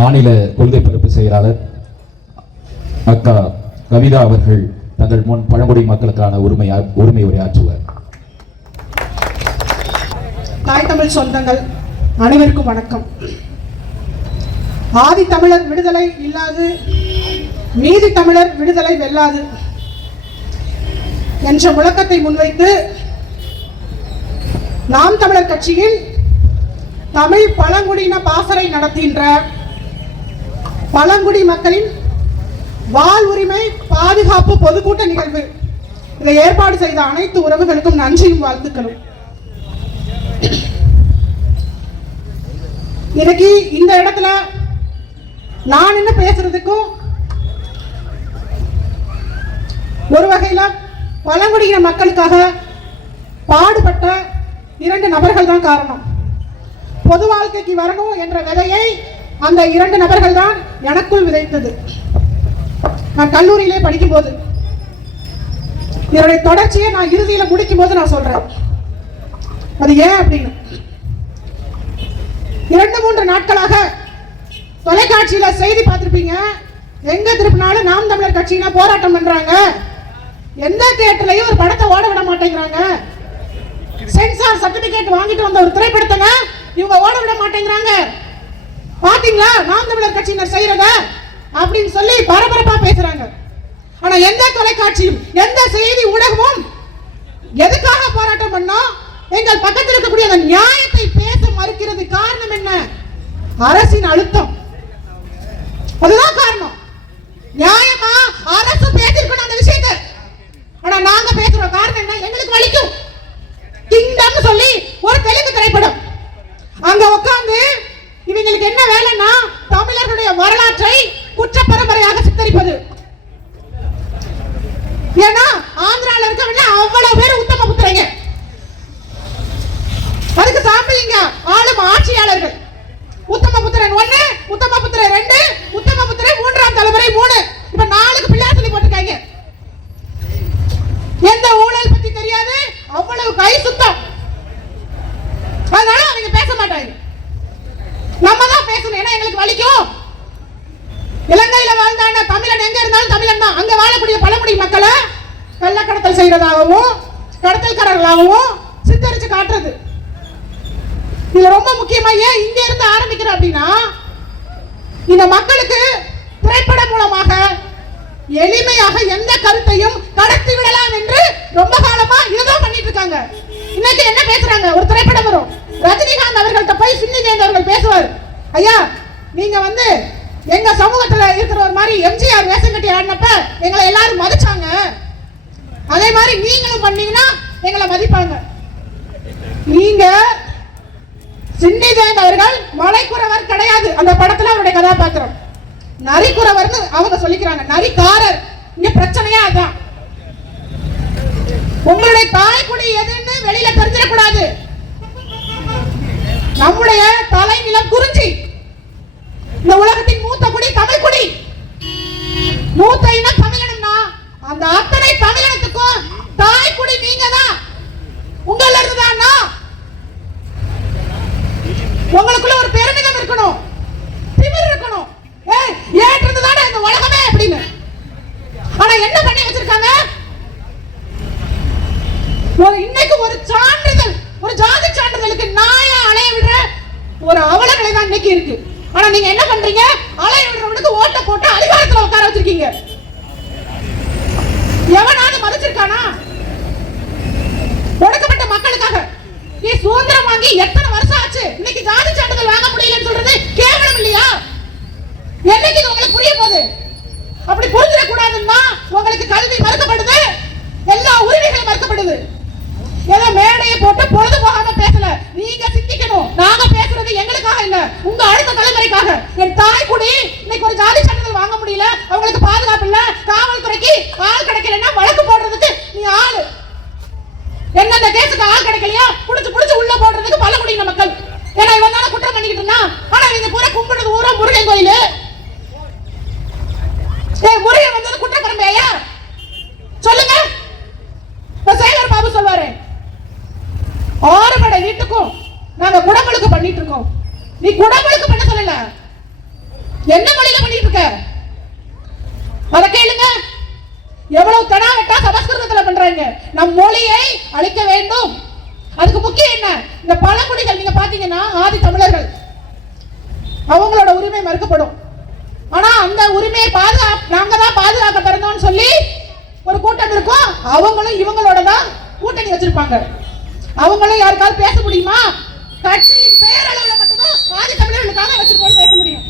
மாநில கொள்கை பரப்பு செயலாளர் அக்கா கவிதா அவர்கள் தங்கள் முன் பழங்குடி மக்களுக்கான உரிமை உரையாற்றுவார். தாய் தமிழ் சொந்தங்கள் அனைவருக்கும் வணக்கம். ஆதி தமிழர் விடுதலை இல்லாது மீதி தமிழர் விடுதலை வெல்லாது என்ற முழக்கத்தை முன்வைத்து நாம் தமிழர் கட்சியில் தமிழ் பழங்குடியின பாசறை நடத்துகின்ற பழங்குடி மக்களின் வாழ்வுரிமை பாதுகாப்பு பொதுக்கூட்ட நிகழ்வு இதை ஏற்பாடு செய்த அனைத்து உறவுகளுக்கும் நன்றியும் வாழ்த்துக்களும். இன்னைக்கு இந்த இடத்துல நான் என்ன பேசுறதுக்கும் ஒரு வகையில பழங்குடியின மக்களுக்காக பாடுபட்ட 2 நபர்கள் தான் காரணம். பொது வாழ்க்கைக்கு வரணும் என்ற விதையை அந்த 2 நபர்கள் தான் எனக்குள் விதைத்தது. நான் கல்லூரியிலே படிக்கும் போது இதனுடைய தொடர்ச்சியை நான் இறுதியில முடிக்கும் போது நான் சொல்றேன். அது ஏன் அப்படின்னு 2-3 நாட்களாக தொலைக்காட்சியில செய்தி பார்த்திருப்பீங்க. எங்க திருப்பினாலும் நாம் தமிழர் கட்சியில போராட்டம் பண்றாங்க, எந்த தியேட்டர்லயும் ஒரு படத்தை ஓட விட மாட்டேங்கிறாங்க, சென்சார் சர்டிபிகேட் வாங்கிட்டு வந்த ஒரு திரைப்படத்தை இவங்க ஓட விட மாட்டேங்கிறாங்க, பாத்தீங்களா நாம் தமிழர் கட்சியினர் செய்யறத அப்படின்னு சொல்லி பரபரப்பா பேசுறாங்க. ஆனா எந்த தொலைக்காட்சியும் எந்த செய்தி ஊடகமும் எதுக்காக போராட்டம் பண்ணோம், எங்கள் பக்கத்தில் இருக்கக்கூடிய அந்த நியாயத்தை பேச மறுக்கிறது. காரணம் என்ன? அரசின் அழுத்தம். அதுதான் காரணம். நியாயமா அரசு பேசிருக்கணும் அந்த விஷயத்தை. ஆனா நாங்க பேசுறோம். காரணம் என்ன? எங்களுக்கு வலிக்கும். கிங்டம் சொல்லி ஒரு தெலுங்கு திரைப்படம், அங்க உட்கார்ந்து இவங்களுக்கு என்ன வேலைன்னா தமிழர்களுடைய வரலாற்றை குற்ற பரம்பரையாக சித்தரிப்பது. ஏன்னா ஆந்திரால இருக்கவங்க அவ்வளவு பேர் உத்தம புத்திரங்க. அதுக்கு சாம்பிளிங்க ஆளும் ஆட்சியாளர்கள். உத்தம புத்திரன் 1, உத்தம புத்திரன் 2, உத்தம புத்திரன் 3ஆம் தலைமுறை 3. இப்ப 4க்கு பிள்ளையார் சொல்லி போட்டுருக்காங்க. எந்த ஊழல் பத்தி தெரியாது, அவ்வளவு கை சுத்தம். அதனால அவங்க பேச மாட்டாங்க. நம்ம தான் பேசணும். ஏன்னா எங்களுக்கு வலிக்கும். இலங்கையில வாழ்ந்தான தமிழன் எங்க இருந்தாலும் தமிழன் தான். அங்க வாழக்கூடிய பழங்குடி மக்களை கள்ளக்கடத்தல் செய்யறதாகவும் கடத்தல்காரர்களாகவும் சித்தரிச்சு காட்டுறது. இது ரொம்ப முக்கியமா ஏன் இங்க இருந்து ஆரம்பிக்கிறோம் அப்படின்னா, இந்த மக்களுக்கு திரைப்படம் மூலமாக எளிமையாக எந்த கருத்தையும் கடத்தி விடலாம் என்று ரொம்ப காலமா இதுதான் பண்ணிட்டு இருக்காங்க. இன்னைக்கு என்ன பேசுறாங்க? ஒரு திரைப்படம் வரும், ரஜினிகாந்த் அவர்கள்ட்ட போய் சின்னி ஜெயந்த் அவர்கள் பேசுவார். ஐயா, நீங்க எங்க சமூகத்துல இருக்கிற ஒரு மாதிரி எம்ஜிஆர் வேஷம் கட்டி ஆடினப்ப எங்களை எல்லாரும் மதிச்சாங்க, அதே மாதிரி நீங்களும் பண்ணீங்கன்னா எங்களை மதிப்பாங்க. நீங்க சின்னி ஜெயந்த் அவர்கள் மலைக்குறவர் கிடையாது. அந்த படத்துல அவருடைய கதாபாத்திரம் நரிக்குறவர்னு அவங்க சொல்லிக்கிறாங்க. நரிக்காரர். இங்க பிரச்சனையா அதான். உங்களுடைய தாய்க்குடி எதுன்னு வெளியில தெரிஞ்சிடக்கூடாது. நம்முடைய தலைநிலம் குறிஞ்சி. இந்த உலகத்தின் மூத்த குடி தமிழ் குடி. மூத்த இனம் தமிழனா அந்த அத்தனை தமிழனத்துக்கும் தாய்க்குடி நீங்க தான். உங்கள இருந்துதானா உங்களுக்குள்ள ஒரு பெருமிதம் இருக்கணும், திமிர் இருக்கணும். ஏற்றது தானே இந்த உலகமே அப்படின்னு. ஆனா என்ன பண்ணி வச்சிருக்காங்க? இன்னைக்கு ஒரு சான்றிதழ், ஒரு ஜாதி சான்றிதழுக்கு நாயா அலைய விடுற ஒரு அவலங்களை தான் இன்னைக்கு இருக்கு. ஆனா நீங்க என்ன பண்றீங்க? அலைய விடுறவனுக்கு ஓட்ட போட்டு அதிகாரத்துல உட்கார வச்சிருக்கீங்க. எவனாவது மதிச்சிருக்கானா? ஒடுக்கப்பட்ட மக்களுக்காக நீ சுதந்திரம் வாங்கி எத்தனை வருஷம் ஆச்சு? இன்னைக்கு ஜாதி சான்றிதழ் வாங்க முடியலன்னு சொல்றது கேவலம் இல்லையா? என்னைக்கு உங்களுக்கு புரிய போகுது? அப்படி புரிஞ்சிட கூடாதுன்னா உங்களுக்கு கல்வி மறுக்கப்படுது, எல்லா உரிமைகளும் மறுக்கப்படுது. ஏதோ மேடையை போட்டு பொழுது போகாம பேசல. நீங்க சிந்திக்கணும். நாங்க பேசுறது எங்களுக்காக இல்ல, உங்க அடுத்த தலைமுறைக்காக. என் தாய்க்குடி இன்னைக்கு ஒரு ஜாதி சான்றிதழ் வாங்க முடியல, அவங்களுக்கு பாதுகாப்பு இல்ல, காவல்துறைக்கு ஆள் கிடைக்கலன்னா வழக்கு போடுறதுக்கு நீ ஆளு. என்னென்ன கேஸுக்கு ஆள் கிடைக்கலையா புடிச்சு உள்ள போடுறதுக்கு பழங்குடியின மக்கள். ஏன்னா இவன் தானே குற்றம் பண்ணிக்கிட்டு இருந்தா. ஆனா இவங்க பூரா கும்பிடுறது ஊரா முருகன் கோயில். முருகன் வந்தது குற்ற பரம்பரையா? சொல்லுங்க. சேகர் பாபு சொல்வாரு, 6 படை வீட்டுக்கும் நாங்க குடமுழுக்கு பண்ணிட்டு இருக்கோம். நீ குடமுழுக்கு பண்ண சொல்லல, எவ்வளவு தடாவட்டா சமஸ்கிருதத்துல பண்றாங்க. நம் மொழியை அழிக்க வேண்டும். அதுக்கு முக்கியம் என்ன? இந்த பழங்குடிகள் நீங்க பாத்தீங்கன்னா ஆதி தமிழர்கள், அவங்களோட உரிமை மறுக்கப்படும். ஆனா அந்த உரிமையை நாங்க தான் பாதுகாக்க பிறந்தோம்னு சொல்லி ஒரு கூட்டம் இருக்கும். அவங்களும் இவங்களோட தான் கூட்டணி வச்சிருப்பாங்க. அவங்களும் யாருக்காவது பேச முடியுமா? கட்சியின் பேரளவுல மட்டும்தான் ஆதி தமிழர்களுக்காக வச்சிருக்கோம் பேச முடியும்.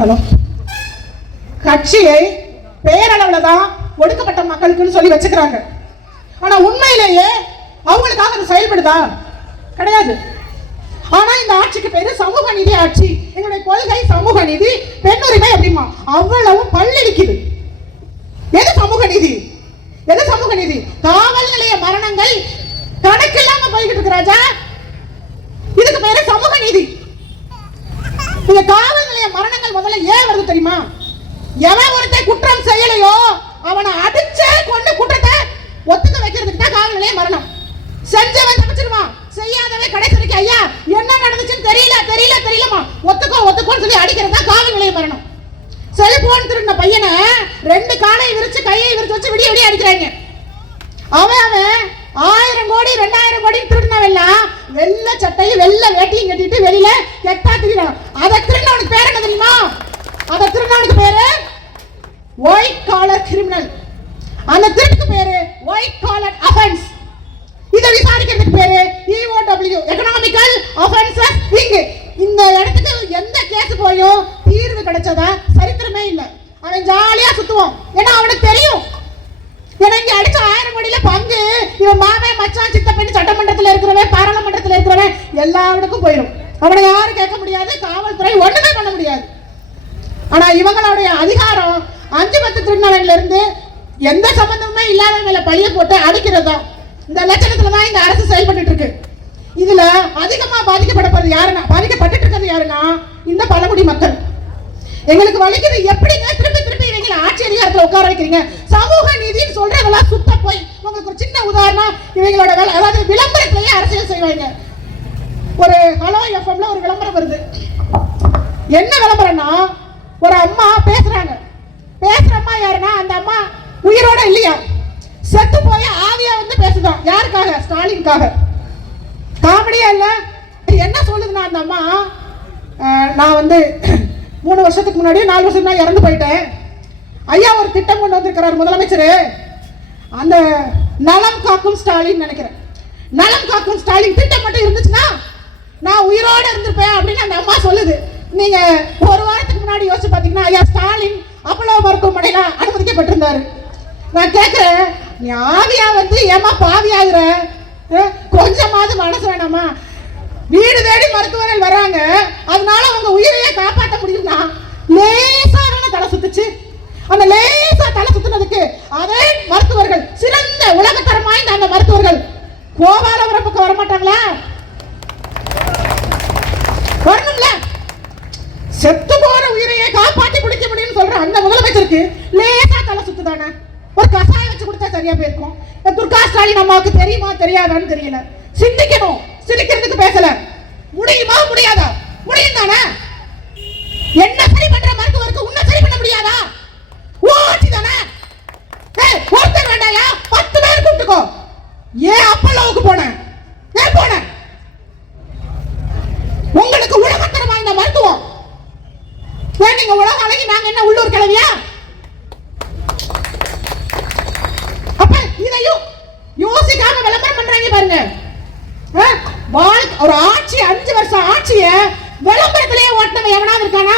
ஹலோ, கட்சியை பேரளவுல தான் ஒடுக்கப்பட்ட மக்களுக்குன்னு சொல்லி வச்சுக்கிறாங்க. ஆனா உண்மையிலேயே அவங்களுக்காக அது செயல்படுதா? கிடையாது. ஆனா இந்த ஆட்சிக்கு பேரு சமூக நீதி ஆட்சி. எங்களுடைய கொள்கை சமூக நீதி, பெண்ணுரிமை அப்படிமா அவ்வளவு பல்லிடிக்குது. எது சமூக நீதி? எது சமூக நீதி? காவல் நிலைய மரணங்கள் கணக்கில்லாம போய்கிட்டு இருக்கு ராஜா. இதுக்கு பேரு சமூக நீதி. இந்த காவல் நிலைய மரணங்கள் முதல்ல ஏன் வருது தெரியுமா? எவன் ஒருத்தன் குற்றம் செய்யலையோ அவனை அடிச்சே கொண்டு குற்றத்தை ஒத்துக்க வைக்கிறதுக்கு தான் காவல் நிலைய மரணம். செஞ்சவன் தப்பிச்சிருவான், செய்யாதவன் கடைசி வரைக்கும் ஐயா என்ன நடந்துச்சுன்னு தெரியலமா ஒத்துக்கோன்னு சொல்லி அடிக்கிறது தான் காவல் நிலைய மரணம். செல்போன் திருடின பையனை 2 காலை விரிச்சு கையை விரிச்சு வச்சு விடிய அடிக்கிறாங்க. அவன் 1000 கோடி 2000 கோடி திருடினவெல்லாம் வெள்ளை சட்டையும் வெள்ளை வேட்டியும் கட்டிட்டு வெளியில கெட்டா திரிறான். அதை திருடினவனுக்கு பேர் என்ன தெரியுமா? அதை திருடினவனுக்கு பேரு ஒயிட் காலர் கிரிமினல். அந்த திருட்டுக்கு பேரு ஒயிட் காலர் அஃபென்ஸ். இதை விசாரிக்கிறதுக்கு பேரு EOW, எகனாமிக்கல் ஆஃபென்சஸ் விங். இந்த இடத்துக்கு எந்த கேஸ் போயும் தீர்வு கிடைச்சதா சரித்திரமே இல்லை. அவன் ஜாலியா சுத்துவான். ஏன்னா அவனுக்கு தெரியும், ஏன்னா இங்க அடிச்ச 1000 கோடியில பங்கு இவன் மாமன் மச்சான் சித்தப்பன் சட்டமன்றத்தில் இருக்கிறவன் பாராளுமன்றத்தில் இருக்கிறவன் எல்லாருக்கும் போயிடும். அவனை யாரும் கேட்க முடியாது, காவல்துறை ஒண்ணுமே பண்ண முடியாது. ஆனா இவங்களுடைய அதிகாரம் 5-10 திருநவன்ல இருந்து எந்த சம்பந்தமுமே இல்லாத மேல பழிய போட்டு அடிக்கிறது தான். இந்த லட்சணத்துல தான் இந்த அரசு செயல்பட்டு இருக்கு. இதுல அதிகமா பாதிக்கப்பட்டு இருக்கிறது யாருன்னா இந்த பழங்குடி மக்கள். எங்களுக்கு வலிக்குது. எப்படிங்க திருப்பி இவங்களை ஆட்சி அதிகாரத்துல உட்கார வைக்கிறீங்க? சமூக நீதினு சொல்றதெல்லாம் சுத்த போய். உங்களுக்கு ஒரு சின்ன உதாரணம், இவங்களோட அதாவது விளம்பரத்திலேயே அரசியல் செய்வாங்க. ஒரு ஹலோ எஃப்எம்ல ஒரு விளம்பரம் வருது. என்ன விளம்பரம்னா, ஒரு அம்மா பேசுறாங்க. பேசுற அம்மா யாருன்னா அந்த அம்மா உயிரோட இல்லையா, செத்து போய் ஆவியா வந்து பேசுதான். யாருக்காக? ஸ்டாலினுக்காக. காமெடியா இல்ல? என்ன சொல்லுதுன்னா அந்த அம்மா, நான் வந்து 3 வருஷத்துக்கு முன்னாடி 4 வருஷத்துக்கு முன்னாடி இறந்து போயிட்டேன். ஐயா ஒரு திட்டம் கொண்டு வந்திருக்கிறார் முதலமைச்சர், அந்த நலம் காக்கும் ஸ்டாலின் நினைக்கிறேன். நலம் காக்கும் ஸ்டாலின் திட்டம் மட்டும் இருந்துச்சுன்னா நான் உயிரோட இருந்திருப்பேன் அப்படின்னு அந்த அம்மா சொல்லுது. நீங்க ஒரு வாரத்துக்கு முன்னாடி யோசிச்சு பாத்தீங்கன்னா ஐயா ஸ்டாலின் அப்போலோ மருத்துவமனையில அனுமதிக்கப்பட்டிருந்தாரு. நான் கேட்கிறேன், நீ ஆவியா வந்து ஏமா பாவி ஆகுற? கொஞ்சமாவது மனசு வேணாமா? வீடு தேடி மருத்துவர்கள் வராங்க, அதனால உங்க உயிரையே காப்பாற்ற முடியும்னா லேசாக தலை சுத்துச்சு. அந்த லேசா தலை சுத்துனதுக்கு அதே மருத்துவர்கள், சிறந்த உலகத்தரம் வாய்ந்த அந்த மருத்துவர்கள் கோபாலபுரம் பக்கம் வரமாட்டாங்களா? வரணும்ல. செத்து போற உயிரையே காப்பாற்றி பிடிக்க முடியும்னு சொல்ற அந்த முதலமைச்சருக்கு லேசா தலை சுத்துதானே? ஒரு கசாயம் வச்சு கொடுத்தா சரியா போயிருக்கும். துர்கா ஸ்டாலின் அம்மாவுக்கு தெரியுமா தெரியாதான்னு தெரியல. சிந்திக்கணும், சிரிக்கிறதுக்கு பேசல. முடியுமா முடியாதா? முடியும் தானே. என்ன சரி பண்ற மருத்துவருக்கு உன்ன சரி பண்ண முடியாதா? ஓட்டி தானே. ஒருத்தர் வேண்டாயா, 10 பேர் கூப்பிட்டுக்கோ. ஏன் அப்பல்லோவுக்கு போனேன்? ஏன் போனேன்? உங்களுக்கு உலகத்தரம் வாய்ந்த மருத்துவம். ஏன் நீங்க உலக அழகி, நாங்க என்ன உள்ளூர் கிளவியா? அப்ப இதையும் யோசிக்காம விளம்பரம் பண்றாங்க பாருங்க. ஒரு ஆட்சி 5 வருஷம் ஆட்சிய விளம்பரத்திலேயே ஓட்டினவன் எவனாவது இருக்கானா?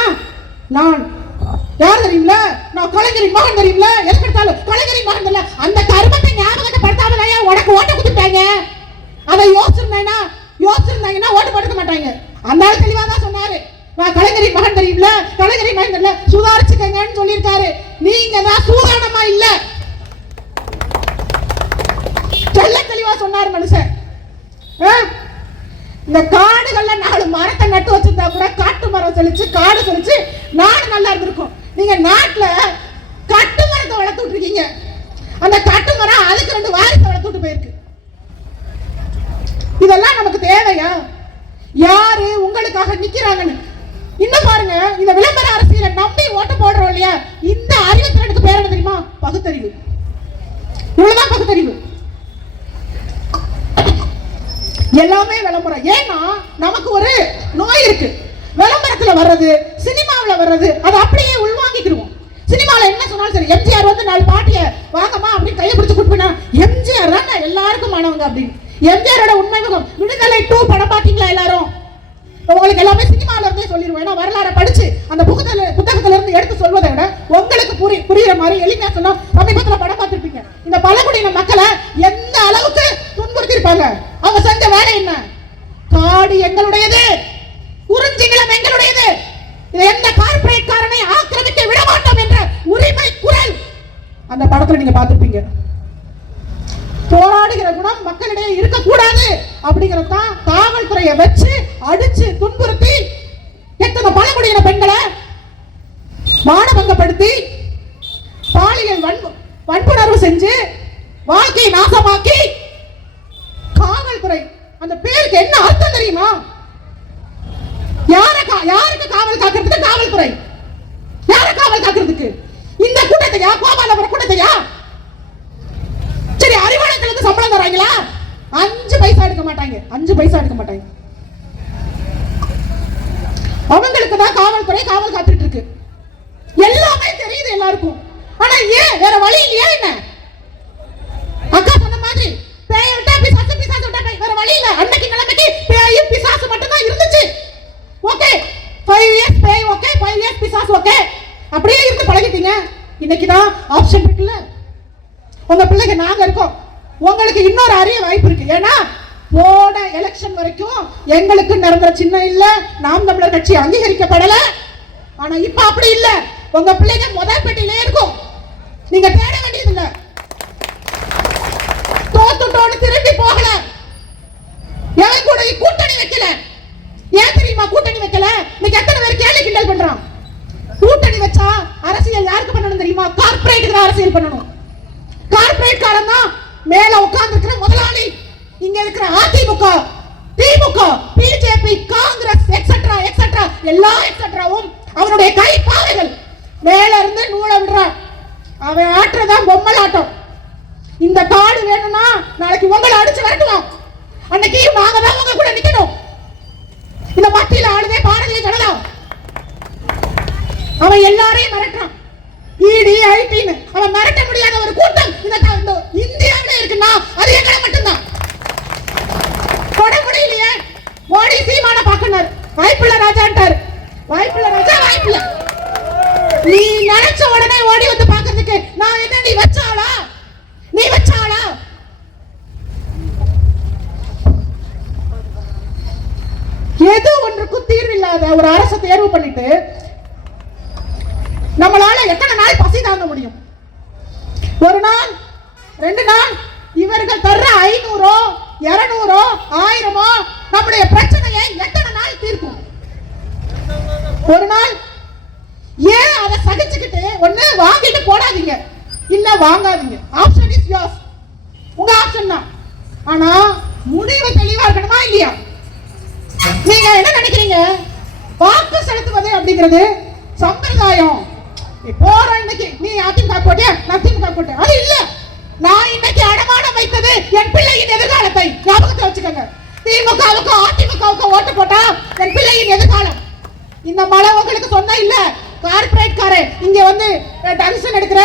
நான் யார் தெரியுமில? நான் கலைஞரின் மகன் தெரியுமில? எதுக்கு எடுத்தாலும் கலைஞரின் மகன் தெரியல. அந்த கர்மத்தை ஞாபகப்படுத்தாம உனக்கு ஓட்ட குடுத்துட்டாங்க. அதை யோசிச்சிருந்தாங்கன்னா ஓட்டு போட்டுக்க மாட்டாங்க. அந்த என்ன இந்த சுதாரிச்சுக்கங்கன்னு சொல்லியிருக்காரு. நீங்க தான் சூதானமா இல்ல. தெள்ள தெளிவா சொன்னாரு மனுஷன். இந்த காடுகள்ல 4 மரத்தை நட்டு வச்சிருந்தா கூட காட்டு மரம் செழிச்சு காடு செழிச்சு நாடு நல்லா இருந்திருக்கும். நீங்க நாட்டுல கட்டு மரத்தை வளர்த்து விட்டுருக்கீங்க. அந்த கட்டு மரம் அதுக்கு 2 வாரிசை வளர்த்து விட்டு போயிருக்கு. இதெல்லாம் நமக்கு தேவையா? யாரு உங்களுக்காக நிக்கிறாங்கன்னு இன்னும் பாருங்க. இந்த விளம்பர அரசியலை நம்பி ஓட்டு போடுறோம் இல்லையா, இந்த அறிவுத்திறனுக்கு பேர் என்ன தெரியுமா? பகுத்தறிவு. இவ்வளவுதான் பகுத்தறிவு. எல்லாமே விளம்பரம். ஏன்னா நமக்கு ஒரு நோய் இருக்கு. விளம்பரத்துல வர்றது, சினிமாவில் வர்றது, அதை அப்படியே உள்வாங்கிக்கிறோம். சினிமாவில் என்ன சொன்னாலும் சரி, எம்ஜிஆர் வந்து 4 பாட்டிய வாங்கம்மா அப்படின்னு கையை பிடிச்சு கூப்பிட்டா எம்ஜிஆர் தான் எல்லாருக்கும் மாணவங்க அப்படின்னு. எம்ஜிஆரோட உண்மை முகம் விடுதலை 2 படம் பார்த்தீங்களா எல்லாரும்? உங்களுக்கு எல்லாமே சினிமால இருந்தே சொல்லிடுவோம். ஏன்னா வரலாறை படிச்சு அந்த புத்தகத்துல இருந்து எடுத்து சொல்வதை விட உங்களுக்கு புரியுற மாதிரி எளிமையா சொன்னா சமீபத்துல படம் பார்த்திருப்பீங்க. இந்த பழங்குடியின மக்களை எந்த அளவுக்கு துன்புறுத்திருப்பாங்க. அவங்க செஞ்ச வேலை என்ன? காடு எங்களுடையது, குறிஞ்சிநிலம் எங்களுடையது, இதை எந்த கார்ப்பரேட் காரனை ஆக்கிரமிக்க விட மாட்டோம் என்ற உரிமை குரல் அந்த படத்துல நீங்க பார்த்திருப்பீங்க. போராடுகிற குணம் மக்களிடையே இருக்கக்கூடாது அப்படிங்கறதான் காவல்துறையை வச்சு அடிச்சு துன்புறுத்தி எத்தனை பழங்குடியின பெண்களை மானபங்கப்படுத்தி பாலியல் வன்புணர்வு செஞ்சு வாழ்க்கையை நாசமாக்கி காவல்துறை. அந்த பேருக்கு என்ன அர்த்தம் தெரியுமா? யாருக்கு காவல் காக்கிறதுக்கு காவல்துறை? யார காவல் காக்கிறதுக்கு? இந்த கூட்டத்தையா? கோபாலபுரம் கூட்டத்தையா? சரி, அறிவாளர்களுக்கு சம்பளம் தராங்களா? 5 பைசா எடுக்க மாட்டாங்க. 5 பைசா எடுக்க மாட்டாங்க. அவங்களுக்கு தான் காவல்துறை காவல் காத்துட்டு இருக்கு. எல்லாமே தெரியுது எல்லாருக்கும். ஆனா ஏன் வேற வழி இல்லையா என்ன? அக்கா சொன்ன மாதிரி பேய் விட்டா பிசாசு, பிசாசு விட்டா பேய், வேற வழி இல்ல. அன்னைக்கு நிலைமைக்கு பேய் பிசாசு மட்டும் தான் இருந்துச்சு. ஓகே, 5 இயர்ஸ் பேய் ஓகே, 5 இயர்ஸ் பிசாசு ஓகே, அப்படியே இருந்து பழகிட்டீங்க. இன்னைக்கு தான் ஆப்ஷன் இருக்குல்ல. உங்க பிள்ளைங்க நாங்க இருக்கோம். உங்களுக்கு இன்னொரு அரிய வாய்ப்பு இருக்கு. ஏன்னா போன எலெக்ஷன் வரைக்கும் எங்களுக்கு நிரந்தர சின்னம் இல்ல, நாம் தமிழர் கட்சி அங்கீகரிக்கப்படல. ஆனா இப்ப அப்படி இல்ல. உங்க பிள்ளைங்க முதல் பெட்டியிலே இருக்கும். நீங்க தேட வேண்டியது இல்ல. தோத்துட்டோன்னு திரும்பி போகல. எவன் கூட கூட்டணி வைக்கல. ஏன் தெரியுமா கூட்டணி வைக்கல? இன்னைக்கு எத்தனை பேர் கேலி கிண்டல் பண்றான். கூட்டணி வச்சா அரசியல் யாருக்கு பண்ணணும் தெரியுமா? கார்ப்பரேட்டுக்கு அரசியல் பண்ணணும். கார்ப்பரேட் காரன் தான் மேல உட்கார்ந்து இருக்கிற முதலாளி. இங்க இருக்கிற அதிமுக, திமுக, பிஜேபி, காங்கிரஸ் எக்ஸெட்ரா எக்ஸெட்ரா எல்லா எக்ஸெட்ராவும் அவனுடைய கை பாவைகள். மேல இருந்து நூலை விடுறான். அவன் ஆட்டுறதான் பொம்மலாட்டம். இந்த காடு வேணும்னா நாளைக்கு உங்களை அடிச்சு வரட்டுவோம். அன்னைக்கு நாங்க தான் உங்க கூட நிக்கணும். இந்த மத்தியில ஆளுதே பாரதிய ஜனதா. அவன் எல்லாரையும் மிரட்டுறான். இடி ஐடின்னு அவன் மிரட்ட முடியாத ஒரு கூட்டம் இந்த இந்தியாவிலே இருக்குன்னா அது எங்களை மட்டும்தான். தொட முடியலையே. மோடி சீமான பாக்கணும். வாய்ப்பில்ல ராஜான்ட்டார். வாய்ப்பில்ல ராஜா, வாய்ப்பில்ல. நீ நினைச்ச உடனே ஓடி வந்து பாக்குறதுக்கு நான் என்ன நீ வச்சாளா? நீ வச்சாளா? எது ஒன்றுக்கும் தீர்வு இல்லாத ஒரு அரசை தேர்வு பண்ணிட்டு நம்மளால எத்தனை நாள் பசி தாங்க முடியும்? ஒரு நாள், 2 நாள். இவர்கள் தர்ற 500 200 1000 நம்முடைய பிரச்சனையை எத்தனை நாள் தீர்க்கும்? ஒரு நாள். ஏன் அதை சகிச்சுக்கிட்டு ஒண்ணு வாங்கிட்டு போடாதீங்க, இல்ல வாங்காதீங்க. Option is yours. உங்க ஆப்ஷன் தான். ஆனா முடிவு தெளிவா இருக்கணுமா இல்லையா? நீங்க என்ன நினைக்கிறீங்க? வாக்கு செலுத்துவது அப்படிங்கிறது சம்பிரதாயம். போற இன்னைக்கு நீ அதிமுக போட்டியா, நான் திமுக போட்டேன், அது இல்ல. நான் இன்னைக்கு அடமானம் வைத்தது என் பிள்ளையின் எதிர்காலத்தை. ஞாபகத்தை வச்சுக்கோங்க. திமுகவுக்கு அதிமுகவுக்கு ஓட்டு போட்டா என் பிள்ளையின் எதிர்காலம். இந்த மலை உங்களுக்கு சொந்தம் இல்ல. கார்ப்பரேட் காரே இங்க வந்து டங்ஸ்டன் எடுக்கிற,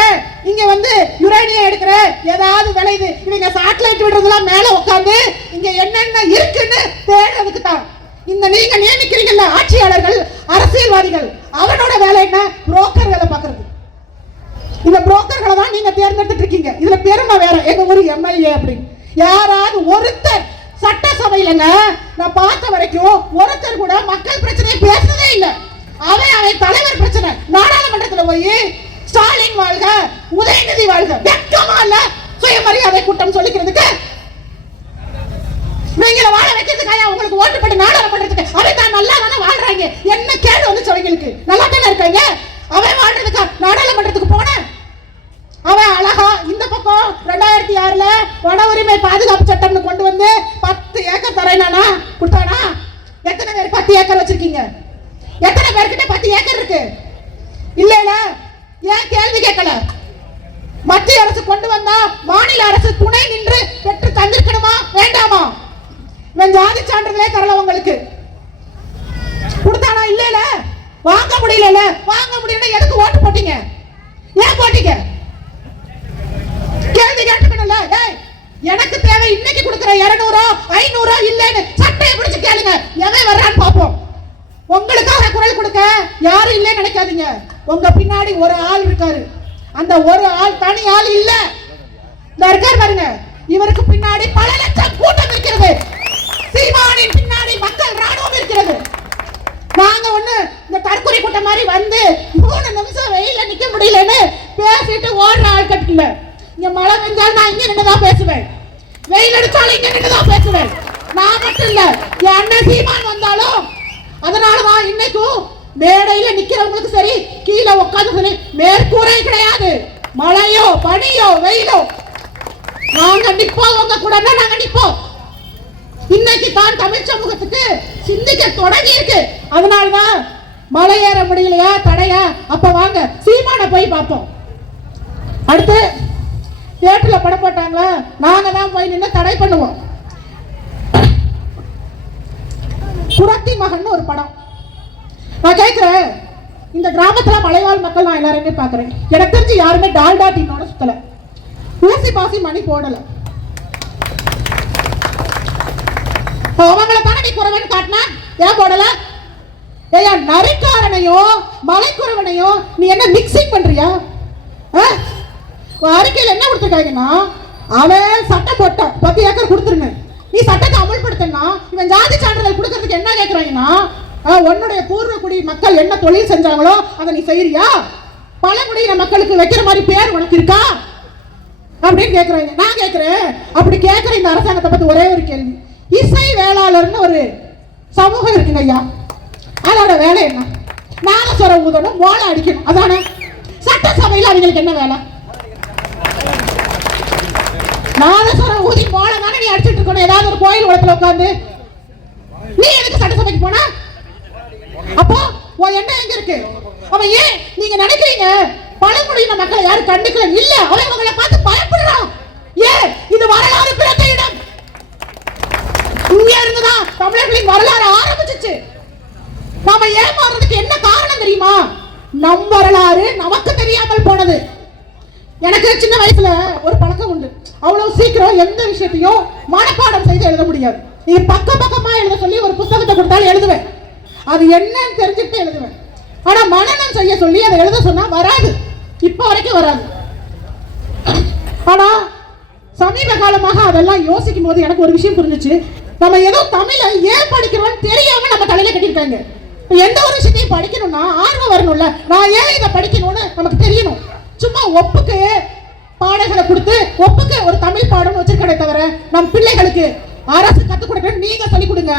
இங்க வந்து யுரேனியம் எடுக்கிற, ஏதாவது விளையுது. இவங்க சாட்டலைட் விடுறதுலாம் மேல உட்கார்ந்து இங்க என்னென்ன இருக்குன்னு தேடுறதுக்கு தான். இந்த நீங்க நியமிக்கிறீங்கல்ல ஆட்சியாளர்கள், அரசியல்வாதிகள், அவனோட வேலை என்ன? புரோக்கர் வேலை பார்க்கறது. இந்த புரோக்கர்களை தான் நீங்க தேர்ந்தெடுத்துட்டு இருக்கீங்க. இதுல பெருமை வேற. எங்க ஊர் எம்எல்ஏ அப்படி யாராவது ஒருத்தர் சட்டசபையிலங்க நான் பார்த்த வரைக்கும் ஒருத்தர் கூட மக்கள் பிரச்சனையை பேசுறதே இல்லை. அவன் தலைவர் பிரச்சனை. நாடாளுமன்றத்துல போய் ஸ்டாலின் வாழ்க, உதயநிதி வாழ்க, வெக்கமா இல்ல? சுயமரியாதை கூட்டம் சொல்லிக்கிறதுக்கு நீங்கள வாழ வைக்கிறதுக்காக உங்களுக்கு ஓட்டு போட்டு நாடாளுமன்றத்துக்கு அவன் நல்லா தானே வாழ்றாங்க. என்ன கேடு வந்து சொல்லிங்களுக்கு நல்லா தானே இருக்காங்க. அவன் வாழ்றதுக்கா நாடாளுமன்றத்துக்கு போன? அவன் அழகா இந்த பக்கம் 2006ல வன உரிமை பாதுகாப்பு சட்டம்னு கொண்டு வந்து 10 ஏக்கர் தரேனானா கொடுத்தானா? எத்தனை பேர் 10 ஏக்கர் வச்சிருக்கீங்க? எத்தனை பேர்கிட்ட 10 ஏக்கர் இருக்கு? இல்ல ஏன் கேள்வி கேட்கல? மத்திய அரசு கொண்டு வந்தா மாநில அரசு துணை நின்று பெற்று தந்திருக்கணுமா வேண்டாமா? இவன் ஜாதி சான்றிதழே தரல உங்களுக்கு. கொடுத்தானா? இல்ல வாங்க முடியல. வாங்க முடியல எதுக்கு ஓட்டு போட்டீங்க? ஏன் போட்டீங்க? கேள்வி கேட்டுக்கணும்ல. எனக்கு தேவை இன்னைக்கு கொடுக்கிற 200 500 இல்லன்னு சட்டையை பிடிச்சு கேளுங்க. எவன் வர்றான்னு பாப்போம். உங்களுக்காக குரல் கொடுக்க யாரும் இல்லைன்னு நினைக்காதீங்க. உங்க பின்னாடி ஒரு ஆள் இருக்காரு. அந்த ஒரு ஆள் தனி ஆள் இல்ல. இந்த இருக்கார் பாருங்க, இவருக்கு பின்னாடி பல லட்சம் கூட்டம் இருக்கிறது. சீமானின் பின்னாடி மக்கள் ராணுவம் இருக்கிறது. நாங்க ஒண்ணு இந்த தற்கொலை கூட்டம் மாதிரி வந்து 3 நிமிஷம் வெயில நிக்க முடியலன்னு பேசிட்டு ஓடுற ஆள் கட்டில. இங்க மழை பெஞ்சாலும் நான் இங்க நின்னுதான் பேசுவேன். வெயில் அடிச்சாலும் இங்க நின்னுதான் பேசுவேன். நான் மட்டும் இல்ல, என் அண்ணன் சீமான் வந்தாலும் அதனாலதான் இன்னைக்கும் மேடையில நிக்கிறவங்களுக்கு சரி, கீழே உட்காந்து சரி, மேற்கூரை கிடையாது. மழையோ பனியோ வெயிலோ நாங்க நிப்போம். உங்க கூட நாங்க நிப்போம். இன்னைக்கு தான் தமிழ் சமூகத்துக்கு சிந்திக்க தொடங்கி இருக்கு. அதனாலதான் மலை ஏற முடியலையா தடையா? அப்ப வாங்க சீமான போய் பார்ப்போம். அடுத்து தியேட்டர்ல படம் போட்டாங்களா, நாங்க தான் போய் நின்று தடை பண்ணுவோம். புரத்தி மகன் ஒரு படம். நான் கேட்கிறேன், இந்த கிராமத்துல மலைவாழ் மக்கள் நான் எல்லாருமே பாக்குறேன். எனக்கு தெரிஞ்சு யாருமே டால்டா டீனோட சுத்தல, ஊசி பாசி மணி போடல. அவங்கள தானே நீ குறவன் காட்டின, ஏன் போடல? ஏயா நரிக்காரனையும் மலைக்குறவனையும் நீ என்ன மிக்சிங் பண்றியா? அறிக்கையில் என்ன கொடுத்துருக்காங்கன்னா, அவன் சட்டம் போட்டான் 10 ஏக்கர் கொடுத்துருங்க, நீ சட்டத்தை அமல்படுத்தினா இவன் ஜாதி சான்றிதழ் கொடுக்கறதுக்கு என்ன கேட்கிறாங்கன்னா, உன்னுடைய பூர்வக்குடி மக்கள் என்ன தொழில் செஞ்சாங்களோ அதை நீ செய்யறியா? பழங்குடியின மக்களுக்கு வைக்கிற மாதிரி பேர் உனக்கு இருக்கா அப்படின்னு கேட்கிறாங்க. நான் கேட்கிறேன், அப்படி கேட்கிற இந்த அரசாங்கத்தை பத்தி ஒரே ஒரு கேள்வி. இசை வேளாளர்னு ஒரு சமூகம் இருக்குங்க ஐயா, அதோட வேலை என்ன? நாதஸ்வரம் ஊதணும், மோளை அடிக்கணும், அதானே? சட்டசபையில் அவங்களுக்கு என்ன வேலை? நாதஸ்வரம் ஊதி மோளை தானே நீ அடிச்சுட்டு இருக்கணும் ஏதாவது ஒரு கோயில் உலகத்துல உட்காந்து. நீ எதுக்கு சட்டசபைக்கு போன? அப்போ உன் என்ன எங்க இருக்கு? அவன் ஏன் நீங்க நினைக்கிறீங்க பழங்குடியின மக்களை யாரும் கண்டுக்கல? இல்ல, அவன் உங்களை பார்த்து பயப்படுறான். ஏன்? இது வரலாறு பிறந்த இடம். இங்க இருந்துதான் தமிழர்களின் வரலாறு ஆரம்பிச்சிச்சு. நாம ஏமாறதுக்கு என்ன காரணம் தெரியுமா? நம் வரலாறு நமக்கு தெரியாமல் போனது. எனக்கு சின்ன வயசுல ஒரு பழக்கம் உண்டு, அவ்வளவு சீக்கிரம் எந்த விஷயத்தையும் மனப்பாடம் செய்து எழுத முடியாது. இது பக்கமா எழுத சொல்லி ஒரு புத்தகத்தை கொடுத்தாலும் எழுதுவேன், அது என்னன்னு தெரிஞ்சுட்டு எழுதுவேன். ஆனா மனனம் செய்ய சொல்லி அதை எழுத சொன்னா வராது, இப்ப வரைக்கும் வராது. ஆனா சமீப காலமாக அதெல்லாம் யோசிக்கும் போது எனக்கு ஒரு விஷயம் புரிஞ்சிச்சு. நம்ம ஏதோ தமிழை ஏன் படிக்கிறோம்னு தெரியாம நம்ம தலையில கட்டிருக்காங்க. எந்த ஒரு விஷயத்தையும் படிக்கணும்னா ஆர்வம் வரணும்ல. நான் ஏன் இதை படிக்கணும்னு நமக்கு தெரியணும். சும்மா ஒப்புக்கு பாடங்களை கொடுத்து ஒப்புக்கு ஒரு தமிழ் பாடம் வச்சிருக்கே தவிர நம் பிள்ளைகளுக்கு அரசு கத்துக் கொடுக்க நீங்க சொல்லிக் கொடுங்க.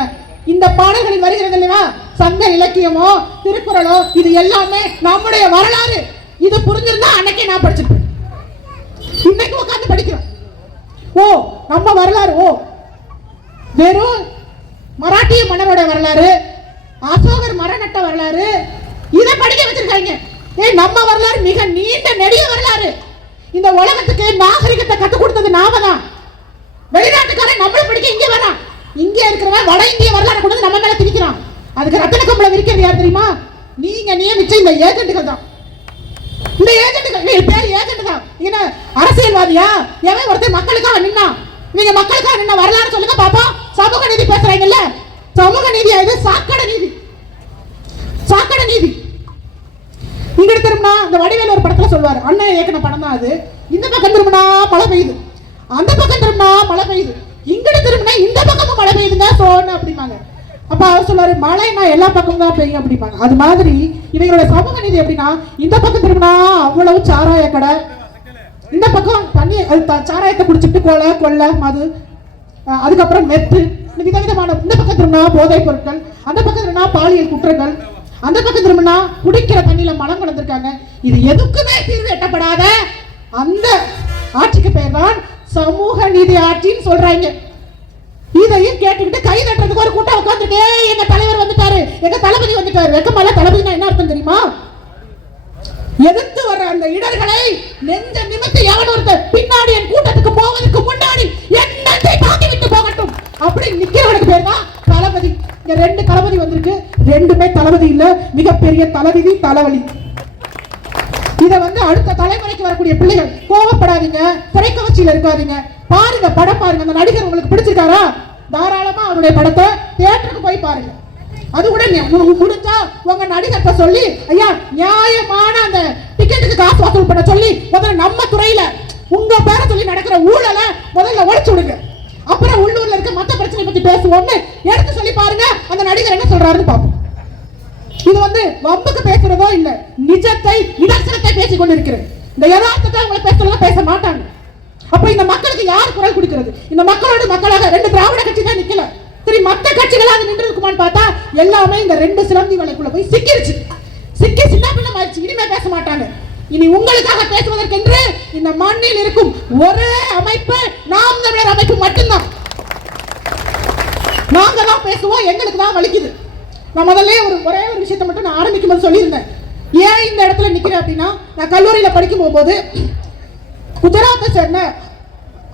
இந்த பாடல்களில் வருகிறது இல்லையா, சங்க இலக்கியமோ திருக்குறளோ, இது எல்லாமே நம்முடைய வரலாறு. இது புரிஞ்சிருந்தா அன்னைக்கே நான் படிச்சிருப்பேன். இன்னைக்கு உட்காந்து படிக்கிறோம். ஓ நம்ம வரலாறு, ஓ வெறும் மராட்டிய மன்னரோட வரலாறு, அசோகர் மரநட்ட வரலாறு, இதை படிக்க வச்சிருக்காங்க. நம்ம வரலாறு மிக நீண்ட நெடிய வரலாறு. இந்த உலகத்துக்கு நாகரிகத்தை கற்றுக் கொடுத்தது நாம தான். வெளிநாட்டுக்காரன் நம்மள படிக்க இங்க வரான். இங்க இருக்கிறவன் வட இந்திய வரலாறு கொண்டு நம்ம மேல திணிக்கிறான். அதுக்கு ரத்தன கம்பளம் விரிக்கிறது யார் தெரியுமா? நீங்க நியமிச்ச இந்த ஏஜென்ட்டுகள் தான். இந்த ஏஜென்ட்டுகள் பேர் ஏஜென்ட் தான். என்ன அரசியல்வாதியா? எவன் ஒருத்தர் மக்களுக்காக நின்னா? நீங்க மக்களுக்காக நின்ன வரலாறு சொல்லுங்க பாப்போம். சமூக நீதி பேசுறாங்கல்ல, சமூக நீதியா இது? சாக்கடை நீதி, சாக்கடை நீதி. இங்க திரும்பினா இந்த வடிவேலு ஒரு படத்துல சொல்வாரு, அண்ணன் இயக்குன படம் தான் அது. இந்த பக்கம் திரும்பினா மழை பெய்யுது, அந்த பக்கம் திரும்பினா மழை பெய்யுது, இங்கிட்டு திரும்பினா இந்த பக்கமும் மழை பெய்யுதுங்க சோன்னு அப்படிமாங்க. அப்ப அவர் சொல்றாரு மழைனா எல்லா பக்கமும் தான் பெய்யும் அப்படிப்பாங்க. அது மாதிரி இவங்களோட சமூக நீதி எப்படின்னா, இந்த பக்கம் திரும்பினா அவ்வளவு சாராய கடை, இந்த பக்கம் தண்ணி சாராயத்தை குடிச்சிட்டு கொள்ளை மது, அதுக்கப்புறம் மெத்து, விதவிதமான, இந்த பக்கம் திரும்பினா போதைப் பொருட்கள், அந்த பக்கம் திரும்பினா பாலியல் குற்றங்கள், அந்த பக்கம் திரும்பினா குடிக்கிற தண்ணியில மலம் கலந்துருக்காங்க. இது எதுக்குமே தீர்வு எட்டப்படாத அந்த ஆட்சிக்கு பேர் தான் சமூக நீதி ஆட்சின்னு சொல்றாங்க. இதையும் கேட்டுக்கிட்டு கை தட்டுறதுக்கு ஒரு கூட்டம் உட்காந்துட்டே, எங்க தலைவர் வந்துட்டாரு, எங்க தளபதி வந்துட்டாரு. வெக்கமால தளபதினா என்ன அர்த்தம் தெரியுமா? எதிர்த்து வர அந்த இடர்களை நெஞ்ச நிமித்தி எவன் ஒருத்தர் பின்னாடி என் கூட்டத்துக்கு போவதற்கு முன்னாடி என்னத்தை தாக்கி விட்டு போகட்டும் அப்படி நிக்கிறவனுக்கு பேர் தான் தளபதி. இங்க 2 தளபதி வந்திருக்கு, 2மே தளபதி இல்ல, மிகப்பெரிய தலைவிதி தலைவலி. இத அடுத்த தலைமுறைக்கு வரக்கூடிய பிள்ளைகள் கோவப்படாதீங்க, திரைக்கவர்ச்சியில இருக்காதீங்க, பாருங்க, படம் பாருங்க. அந்த நடிகர் உங்களுக்கு பிடிச்சிருக்காரா, தாராளமா அவருடைய படத்தை தியேட்டருக்கு போய் பாருங்க. அது கூட முடிஞ்சா உங்க நடிகர்கிட்ட சொல்லி, ஐயா நியாயமான அந்த டிக்கெட்டுக்கு காசு வசூல் பண்ண சொல்லி முதல்ல நம்ம துறையில உங்க பேரை சொல்லி நடக்கிற ஊழலை முதல்ல ஒழிச்சு விடுங்க. அப்புறம் உள்ளூர்ல இருக்க மத்த பிரச்சனை பத்தி பேசுவோம்னு எடுத்து சொல்லி பாருங்க. அந்த நடிகர் என்ன சொல்றாருன்னு பாப்போம். இது வம்புக்கு பேசுறதோ இல்ல, நிஜத்தை நிதர்சனத்தை பேசிக் கொண்டிருக்கிறேன். இந்த யதார்த்தத்தை அவங்க பேசலாம் பேச மாட்டாங்க. அப்ப இந்த மக்களுக்கு யார் குரல் கொடுக்கிறது? இந்த மக்களோட மக்களாக 2 திராவிட கட்சி தான் நிக்கல. சரி, மத்த கட்சிகளாக நின்று இருக்குமான்னு பார்த்தா எல்லாமே இந்த 2 சிலந்தி வலைக்குள்ள போய் சிக்கிருச்சு. சிக்கி சின்ன பின்ன ஆயிடுச்சு. இனிமே பேச மாட்டாங்க. இனி உங்களுக்காக பேசுவதற்கென்று இந்த மண்ணில் இருக்கும் ஒரே அமைப்பு நாம் தமிழர் அமைப்பு மட்டும்தான். நாங்க தான் பேசுவோம், எங்களுக்கு தான் வலிக்குது. நான் முதல்ல ஒரே ஒரு விஷயத்தை மட்டும் நான் ஆரம்பிக்கும் போது சொல்லியிருந்தேன். ஏன் இந்த இடத்துல நிக்கிறேன் அப்படின்னா, நான் கல்லூரியில படிக்கும் போகும்போது குஜராத்தை சேர்ந்த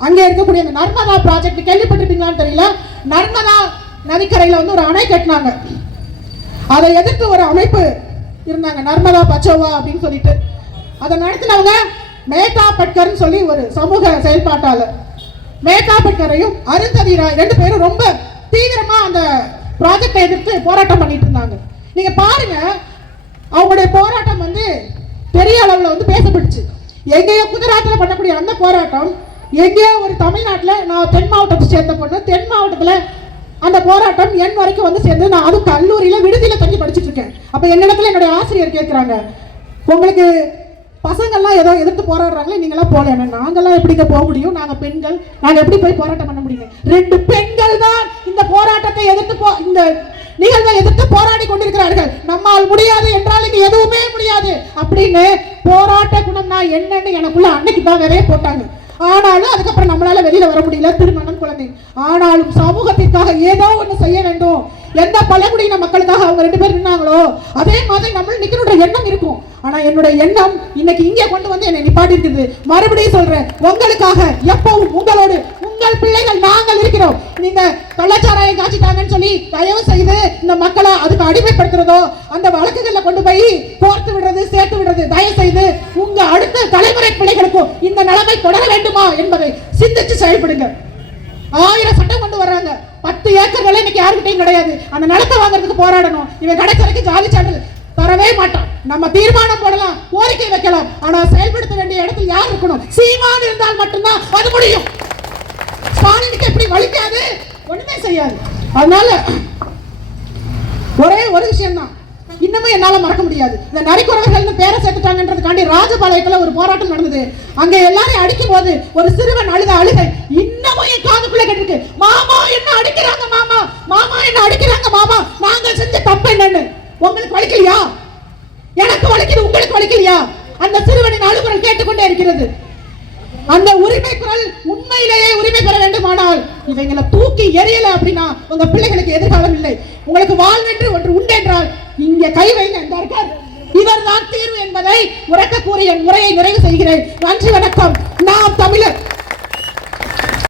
அங்க இருக்கக்கூடிய அந்த நர்மதா ப்ராஜெக்ட் கேள்விப்பட்டிருப்பீங்களான்னு தெரியல. நர்மதா நதிக்கரையில ஒரு அணை கட்டினாங்க. அதை எதிர்த்து ஒரு அமைப்பு இருந்தாங்க, நர்மதா பச்சோவா அப்படின்னு சொல்லிட்டு. அதை நடத்தினவங்க மேதா பட்கர்னு சொல்லி ஒரு சமூக செயல்பாட்டாளர். மேதா பட்கரையும் அருந்ததி ராய் 2 பேரும் ரொம்ப தீவிரமா அந்த ப்ராஜெக்டை எதிர்த்து போராட்டம் பண்ணிட்டு இருந்தாங்க. நீங்க பாருங்க, அவங்களுடைய போராட்டம் பெரிய அளவுல பேசப்பட்டுச்சு. எங்கேயோ குஜராத்தில் பண்ணக்கூடிய அந்த போராட்டம் எங்கேயோ ஒரு தமிழ்நாட்டில், நான் தென் மாவட்டத்தை சேர்ந்த பொண்ணு, தென் மாவட்டத்தில் அந்த போராட்டம் என் வரைக்கும் சேர்ந்து, நான் அதுவும் கல்லூரியில விடுதியில தங்கி படிச்சுட்டு இருக்கேன். அப்ப என்னிடத்துல என்னுடைய ஆசிரியர் கேட்கிறாங்க, உங்களுக்கு பசங்கள்லாம் ஏதோ எதிர்த்து போராடுறாங்களே, நீங்களாம் போல, நாங்கெல்லாம் எப்படிங்க போக முடியும், நாங்க பெண்கள், நாங்க எப்படி போய் போராட்டம் பண்ண முடியும்? 2 பெண்கள் தான் இந்த போராட்டத்தை எதிர்த்து இந்த நிகழ்வை எதிர்த்து போராடி கொண்டிருக்கிறார்கள். நம்மால் முடியாது என்றால் இங்க எதுவுமே முடியாது அப்படின்னு போராட்ட குணம்னா என்னன்னு எனக்குள்ள அன்னைக்கு தான் நிறைய போட்டாங்க. ஆனாலும் அதுக்கப்புறம் நம்மளால வெளியில வர முடியல, திருமணம், குழந்தை. ஆனாலும் சமூகத்திற்காக ஏதோ ஒண்ணு செய்ய வேண்டும். எந்த பழங்குடியின மக்களுக்காக அவங்க 2 பேர் நின்னாங்களோ அதே மாதிரி நம்ம நிக்கணுன்ற எண்ணம் இருக்கும். ஆனா என்னுடைய எண்ணம் இன்னைக்கு இங்கே கொண்டு என்னை நிப்பாட்டி இருக்குது. மறுபடியும் சொல்றேன், உங்களுக்காக எப்பவும் உங்களோடு உங்கள் பிள்ளைகள் நாங்கள் இருக்கிறோம். நீங்க கள்ளச்சாராயம் காய்ச்சிட்டாங்கன்னு சொல்லி தயவு செய்து இந்த மக்களை அதுக்கு அடிமைப்படுத்துறதோ, அந்த வழக்குகள்ல கொண்டு போய் போர்த்து விடுறது, சேர்த்து விடுறது, தயவு செய்து உங்க அடுத்த தலைமுறை பிள்ளைகளுக்கும் இந்த நிலைமை தொடர வேண்டுமா என்பதை சிந்திச்சு செயல்படுங்க. 1000 சட்டம் கொண்டு வர்றாங்க, 10 ஏக்கர் நிலம் இன்னைக்கு யாருக்கிட்டையும் கிடையாது. அந்த நிலத்தை வாங்குறதுக்கு போராடணும். இவன் கடைசிக்கு ஜாதி சான்றிதழ் தரவே மாட்டான். நம்ம தீர்மானம் போடலாம், கோரிக்கை வைக்கலாம், ஆனா செயல்படுத்த வேண்டிய இடத்தில் யார் இருக்கணும்? சீமான் இருந்தால் மட்டும்தான் அது முடியும். ஸ்டாலினுக்கு எப்படி வலிக்காது, ஒண்ணுமே செய்யாது. அதனால ஒரே ஒரு விஷயம் தான் இன்னமும் என்னால மறக்க முடியாது. இந்த நரிக்குறவர்கள் பேரை சேர்த்துட்டாங்கன்றதுக்காண்டி ராஜபாளையத்துல ஒரு போராட்டம் நடந்தது. அங்க எல்லாரையும் அடிக்கும் போது ஒரு சிறுவன் அழுத அழுகை இன்னமும் என் காதுக்குள்ள கேட்டிருக்கு. மாமா என்ன அடிக்கிறாங்க, மாமா மாமா என்ன அடிக்கிறாங்க, மாமா நாங்கள் செஞ்ச தப்பு என்னன்னு உங்களுக்கு வலிக்கலையா? எனக்கு வலிக்குது, உங்களுக்கு வலிக்கலையா? அந்த சிறுவனின் அழுகுரல் கேட்டுக்கொண்டே இருக்கிறது. அந்த உரிமை குரல் உண்மையிலேயே உரிமை பெற வேண்டுமானால் இவங்களை தூக்கி எரியல அப்படின்னா உங்க பிள்ளைகளுக்கு எதிர்காலம் இல்லை. உங்களுக்கு வாழ்வென்று ஒன்று உண்டு என்றால் இங்க கை வைங்க. இவர்தான் தீர்வு என்பதை உரக்க கூறிய உரையை நிறைவு செய்கிறேன். நன்றி, வணக்கம். நாம் தமிழர்.